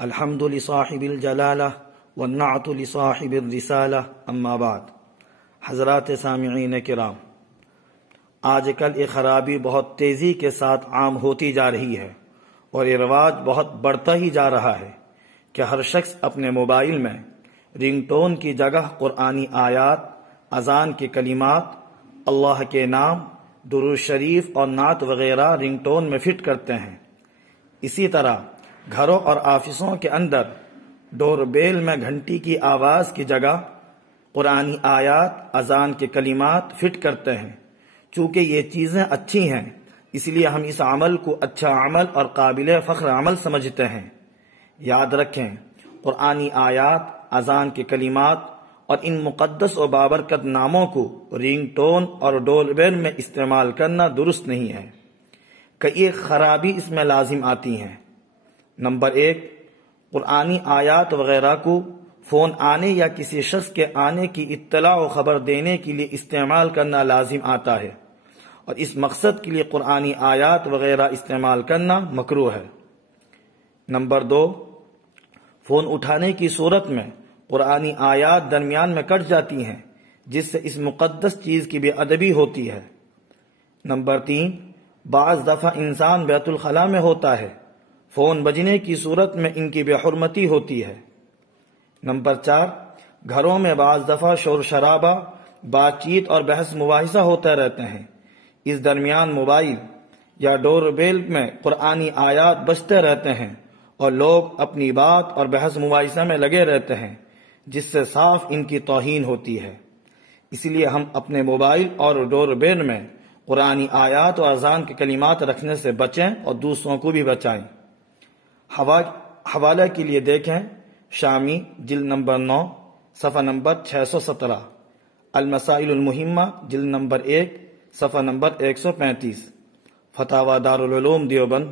الحمد لصاحب الجلالہ والنعت لصاحب الرسالہ اما بعد۔ حضرات سامعین کرام، آج کل یہ خرابی بہت تیزی کے ساتھ عام ہوتی جا رہی ہے اور یہ رواج بہت بڑھتا ہی جا رہا ہے کہ ہر شخص اپنے موبائل میں رنگ ٹون کی جگہ قرآنی آیات، اذان کے کلمات، اللہ کے نام، درود شریف اور نعت وغیرہ رنگ ٹون میں فٹ کرتے ہیں۔ اسی طرح گھروں اور آفسوں کے اندر ڈور بیل میں گھنٹی کی آواز کی جگہ قرآنی آیات، اذان کے کلمات فٹ کرتے ہیں۔ چونکہ یہ چیزیں اچھی ہیں، اس لیے ہم اس عمل کو اچھا عمل اور قابل فخر عمل سمجھتے ہیں۔ یاد رکھیں، قرآنی آیات، اذان کے کلمات اور ان مقدس و بابرکت ناموں کو رنگ ٹون اور ڈور بیل میں استعمال کرنا درست نہیں ہے۔ کئی خرابی اس میں لازم آتی ہیں۔ نمبر 1، قرآنی آیات وغیرہ کو فون آنے یا کسی شخص کے آنے کی اطلاع و خبر دینے کے لیے استعمال کرنا لازم آتا ہے، اور اس مقصد کے لیے قرآنی آیات وغیرہ استعمال کرنا مکروہ ہے۔ نمبر 2، فون اٹھانے کی صورت میں قرآنی آیات درمیان میں کٹ جاتی ہیں، جس سے اس مقدس چیز کی بے ادبی ہوتی ہے۔ نمبر 3، بعض دفعہ انسان بیت الخلاء میں ہوتا ہے، فون بجنے کی صورت میں ان کی بے حرمتی ہوتی ہے۔ نمبر 4، گھروں میں بعض دفعہ شور شرابہ، بات چیت اور بحث مباحثہ ہوتے رہتے ہیں، اس درمیان موبائل یا ڈور بیل میں قرآنی آیات بجتے رہتے ہیں اور لوگ اپنی بات اور بحث مباحثہ میں لگے رہتے ہیں، جس سے صاف ان کی توہین ہوتی ہے۔ اس لیے ہم اپنے موبائل اور ڈور بیل میں قرآنی آیات اور اذان کے کلمات رکھنے سے بچیں اور دوسروں کو بھی بچائیں۔ حوالہ کے لیے دیکھیں شامی جلد نمبر 9 صفحہ نمبر 617، المسائل المہمہ جلد نمبر 1 صفحہ نمبر 135، فتاوی دارالعلوم دیوبند